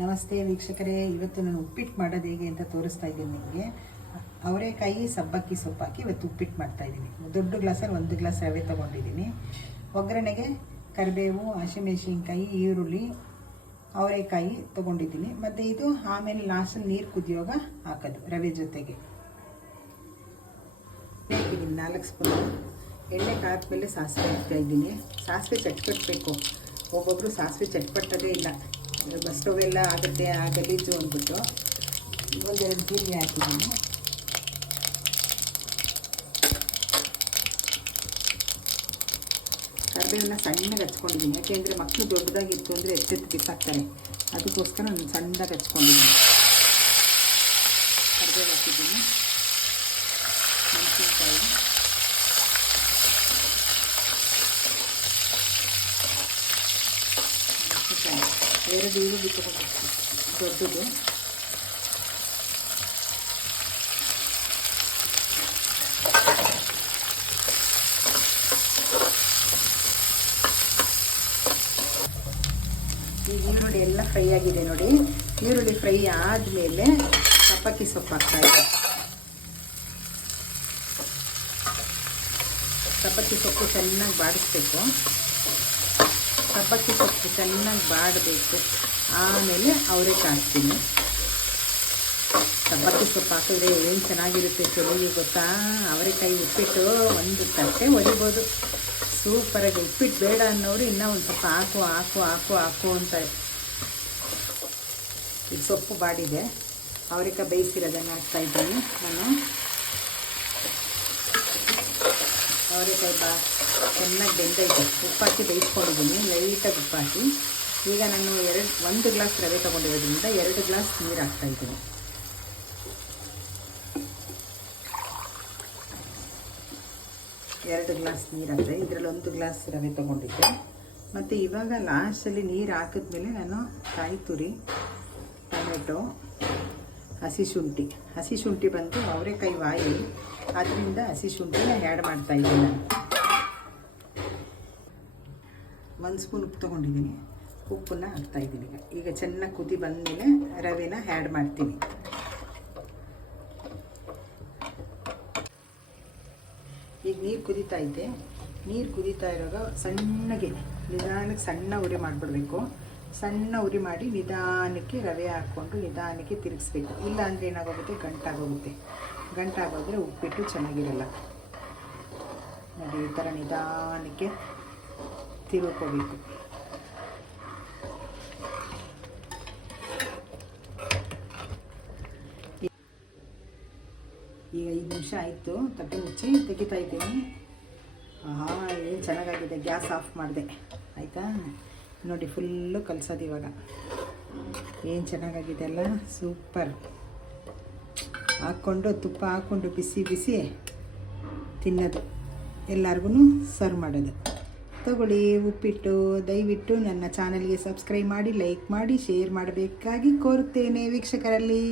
ನಮಸ್ತೆ ವೀಕ್ಷಕರೇ, ಇವತ್ತು ನಾನು ಉಪ್ಪಿಟ್ಟು ಮಾಡೋದು ಹೇಗೆ ಅಂತ ತೋರಿಸ್ತಾ ಇದ್ದೀನಿ ನಿಮಗೆ. ಅವರೆಕಾಯಿ ಸಬ್ಬಕ್ಕಿ ಸೊಪ್ಪು ಹಾಕಿ ಇವತ್ತು ಉಪ್ಪಿಟ್ಟು ಮಾಡ್ತಾಯಿದ್ದೀನಿ. ದೊಡ್ಡ ಗ್ಲಾಸಲ್ಲಿ 1 ಗ್ಲಾಸ್ ರವೆ ತೊಗೊಂಡಿದ್ದೀನಿ. ಒಗ್ಗರಣೆಗೆ ಕರಿಬೇವು, ಹಸಿಮೆಣಸಿನ್ಕಾಯಿ, ಈರುಳ್ಳಿ, ಅವರೆಕಾಯಿ ತೊಗೊಂಡಿದ್ದೀನಿ. ಮತ್ತು ಇದು ಆಮೇಲೆ ಲಾಸ್ಟಲ್ಲಿ ನೀರು ಕುದಿಯೋಗ ಹಾಕೋದು ರವೆ ಜೊತೆಗೆ. 4 ಸ್ಪೂನ್ ಎಣ್ಣೆ ಕಾದ್ಮೇಲೆ ಸಾಸಿವೆ ಹಾಕ್ತಾಯಿದ್ದೀನಿ. ಸಾಸಿವೆ ಚಟ್ಪಟ್ಟಬೇಕು. ಒಬ್ಬೊಬ್ಬರು ಸಾಸಿವೆ ಚಟ್ಪಟ್ಟದೇ ಇಲ್ಲ, ಸ್ಟವ್ ಎಲ್ಲ ಆಗುತ್ತೆ ಗಲೀಜು ಅಂದ್ಬಿಟ್ಟು 1-2 ಜೀರಿಗೆ ಹಾಕಿದ್ದೀನಿ. ಕರಿಬೇವನ್ನ ಸಣ್ಣಗೆ ಹಚ್ಕೊಂಡಿದ್ದೀನಿ, ಯಾಕೆಂದರೆ ಮಕ್ಕಳು ದೊಡ್ಡದಾಗಿತ್ತು ಅಂದರೆ ಎತ್ತೆತ್ತು ಬಿಸಾಕ್ತಾರೆ. ಅದಕ್ಕೋಸ್ಕರ ನಾನು ಸಣ್ಣದಾಗಿ ಹಚ್ಕೊಂಡಿದ್ದೀನಿ. ಕರಿಬೇವು ಹಾಕಿದ್ದೀನಿ, ಮೆಣಸಿನ್ಕಾಯಿ, ಎರಡು ಈರುಳ್ಳಿ ತೊಗೊಂಡು ದೊಡ್ಡದು, ಈ ಈರುಳ್ಳಿ ಎಲ್ಲ ಫ್ರೈ ಆಗಿದೆ ನೋಡಿ. ಈರುಳ್ಳಿ ಫ್ರೈ ಆದಮೇಲೆ ಸಬ್ಬಕ್ಕಿ ಸೊಪ್ಪು ಹಾಕ್ತಾಯಿದೆ. ಸಬ್ಬಕ್ಕಿ ಸೊಪ್ಪು ಚೆನ್ನಾಗಿ ಬಾಡಿಸ್ಬೇಕು. ಸಬ್ಬಕ್ಕಿ ಸೊಪ್ಪು ಚೆನ್ನಾಗಿ ಬಾಡಬೇಕು. ಆಮೇಲೆ ಅವರೆಕಾಯಿ ಹಾಕ್ತೀನಿ. ಸಬ್ಬಕ್ಕಿ ಸೊಪ್ಪು ಹಾಕಿದ್ರೆ ಏನು ಚೆನ್ನಾಗಿರುತ್ತೆ ಚೆಲುವಿಗೆ ಗೊತ್ತಾ. ಅವರೆಕಾಯಿ ಉಪ್ಪಿಟ್ಟು ಒಂದು ತಟ್ಟೆ ಹೊಡಿಬೋದು ಸೂಪರಾಗಿ. ಉಪ್ಪಿಟ್ಟು ಬೇಡ ಅನ್ನೋರು ಇನ್ನೂ ಒಂದು ಸ್ವಲ್ಪ ಹಾಕು ಹಾಕು ಹಾಕು ಹಾಕು ಅಂತಾರೆ. ಈಗ ಸೊಪ್ಪು ಬಾಡಿದೆ, ಅವರೆಕಾಯಿ ಬೇಯಿಸಿರೋದನ್ನು ಹಾಕ್ತಾಯಿದ್ದೀನಿ ನಾನು. ಅವರೆಕಾಯಿ ಚೆನ್ನಾಗಿ ಬೆಂದೈತೆ. ಉಪ್ಪು ಹಾಕಿ ಬೇಯಿಸ್ಕೊಂಡಿದ್ದೀನಿ, ಲೈಟಾಗಿ ಉಪ್ಪು ಹಾಕಿ. ಈಗ ನಾನು 1 ಗ್ಲಾಸ್ ರವೆ ತೊಗೊಂಡಿರೋದ್ರಿಂದ 2 ಗ್ಲಾಸ್ ನೀರು ಹಾಕ್ತಾಯಿದ್ದೀನಿ. ಎರಡು ಗ್ಲಾಸ್ ನೀರು ಹಾಕಿದೆ. ಇದರಲ್ಲಿ 1 ಗ್ಲಾಸ್ ರವೆ ತೊಗೊಂಡಿದ್ದೆ. ಮತ್ತು ಇವಾಗ ಲಾಸ್ಟಲ್ಲಿ ನೀರು ಹಾಕಿದ್ಮೇಲೆ ನಾನು ಕಾಯಿ ತುರಿ, ಟೊಮೆಟೊ, ಹಸಿ ಶುಂಠಿ ಬಂದು ಅವರೆಕಾಯಿ ವಾಯಿ, ಅದರಿಂದ ಹಸಿ ಶುಂಠಿನ ಆ್ಯಡ್ ಮಾಡ್ತಾಯಿದ್ದೀನಿ ನಾನು. 1 ಸ್ಪೂನ್ ಉಪ್ಪು ತೊಗೊಂಡಿದ್ದೀನಿ, ಉಪ್ಪನ್ನ ಹಾಕ್ತಾಯಿದ್ದೀನಿ. ಈಗ ಚೆನ್ನಾಗಿ ಕುದಿ ಬಂದಮೇಲೆ ರವೆನ ಆ್ಯಡ್ ಮಾಡ್ತೀನಿ. ಈಗ ನೀರು ಕುದೀತಾ ಇದೆ. ನೀರು ಕುದೀತಾ ಇರುವಾಗ ಸಣ್ಣಗೆ ನಿಧಾನಕ್ಕೆ ಸಣ್ಣ ಉರಿ ಮಾಡಿಬಿಡ್ಬೇಕು. ಸಣ್ಣ ಉರಿ ಮಾಡಿ ನಿಧಾನಕ್ಕೆ ರವೆ ಹಾಕ್ಕೊಂಡು ನಿಧಾನಕ್ಕೆ ತಿರುಗಿಸ್ಬೇಕು. ಇಲ್ಲ ಅಂದರೆ ಏನಾಗೋಗುತ್ತೆ, ಗಂಟಾಗೋದ್ರೆ ಉಪ್ಪಿಟ್ಟು ಚೆನ್ನಾಗಿರಲ್ಲ ನೋಡಿ. ಈ ಥರ ನಿಧಾನಕ್ಕೆ ತಿರುಗ್ಕೋಬೇಕು. ಈಗ 5 ನಿಮಿಷ ಆಯಿತು. ತಟ್ಟೆ ಮುಚ್ಚಿ ತೆಗಿತಾ ಇದ್ದೀನಿ. ಏನು ಚೆನ್ನಾಗಾಗಿದೆ. ಗ್ಯಾಸ್ ಆಫ್ ಮಾಡಿದೆ ಆಯಿತಾ ನೋಡಿ. ಫುಲ್ಲು ಕಲಸೋದು ಇವಾಗ. ಏನು ಚೆನ್ನಾಗಾಗಿದೆ ಅಲ್ಲ, ಸೂಪರ್. ಹಾಕ್ಕೊಂಡು ತುಪ್ಪ ಹಾಕ್ಕೊಂಡು ಬಿಸಿ ಬಿಸಿ ತಿನ್ನೋದು, ಎಲ್ಲರಿಗೂ ಸರ್ವ್ ಮಾಡೋದು. ತಗೊಳ್ಳಿ ಉಪ್ಪಿಟ್ಟು. ದಯವಿಟ್ಟು ನನ್ನ ಚಾನಲ್ಗೆ ಸಬ್ಸ್ಕ್ರೈಬ್ ಮಾಡಿ, ಲೈಕ್ ಮಾಡಿ, ಶೇರ್ ಮಾಡಬೇಕಾಗಿ ಕೋರುತ್ತೇನೆ ವೀಕ್ಷಕರಲ್ಲಿ.